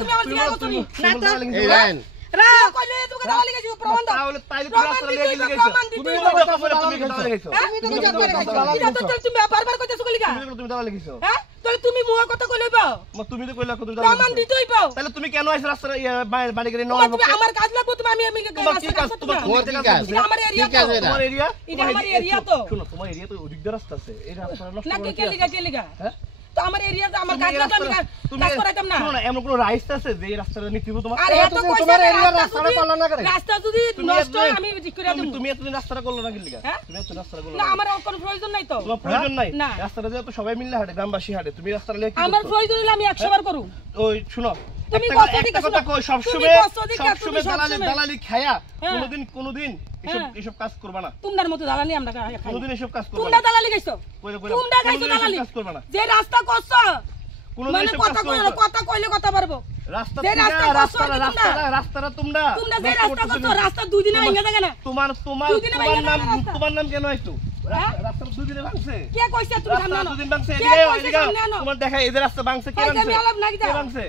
তুমি আমার জিয়া কত নি না তো এই রান রা কইলে তোকে দাও লাগি গেছি প্রমাণ দাও তাহলে তাইলে তুমি রাস্তা লেগে গেছো তুমি কথা বলে তুমি দাও লেগেছো তুমি তো জব করে গেছো এটা তো তুমি বারবার কইতেছো কইলিকা তুমি দাও লেগেছো হ্যাঁ তাহলে তুমি মুয়া কথা কইলে পাও তুমি তো কইলা তুমি দাও প্রমাণ দিতেই পাও তাহলে তুমি কেন আইছ রাস্তা বাড়ি করে তুমি আমার কাজ লাগবে তুমি আমি তোমার কি কাজ তোমার কাজ এটা আমার এরিয়া কি কাজ তো এটা তোমার এরিয়া এটা আমার এরিয়া তো শুনো তোমার এরিয়া তো অধিকদার রাস্তা আছে এই রাস্তা নষ্ট না কে লিগা হ্যাঁ তো আমার এরিয়া তো আমার কাজ লাগবে আমি কাজ করাইতাম না শুনো না এমন কোন রাইট আছে যে এই রাস্তাটা নিতে হবে তোমার আরে এত কইছে তোমার এরিয়ার রাস্তাটা করলা না করে রাস্তা যদি নষ্ট হয় আমি ঠিক করে দেব তুমি এতদিন রাস্তাটা করলো না কি লিগা হ্যাঁ? তুমি এত রাস্তাটা করলো না আমার কোনো প্রয়োজন নাই তো তোমার প্রয়োজন নাই না। রাস্তাটা যে তো সবাই মিলে হাঁটে গ্রামবাসী হাঁটে তুমি রাস্তাটা লেগে কি আমার করছো? প্রয়োজন হলে আমি 100 বার করব ওই শুনো তুমি একটা কষ্ট একটা দিকে কথা শুনো। কই সব তুমি সময় কষ্ট দিকে, সব তুমি সময় সব সময়। দালালি খায়া হ্যাঁ। কোনোদিন হ্যাঁ। এসব কাজ করবা না তোমরার মতো দালালি আমরা খাই কোনোদিন এসব কাজ করবা তোমরা না দালালি গাইছো কইলে তোমরা গাইছো কোনোদিন এসব দালালি কাজ করবা না যে রাস্তা করছো কোনোদিন মানে এসব কথা কাজ করবা কইলে না কথা কইলে কথা পারবো রাস্তা যে রাস্তা করছো রাস্তাটা তোমরা তোমরা যে রাস্তা করছো রাস্তা দুই দিনে ভেঙে যাবে না তোমার দুদিনে ভাঙে না রাস্তা। তোমার নাম কেন আইতো হ্যাঁ? রাস্তাটা দুই দিনে ভাঙছে কে কইছে তুমি সামনে রাস্তা আনো দুদিন ভাঙছে কে এদিকে কইছে এদিকে সামনে আনো তোমার দেখা এই যে রাস্তা ভাঙছে কে কইছে ভাঙছে আমি আলাপ নাকি কে দাও ভাঙছে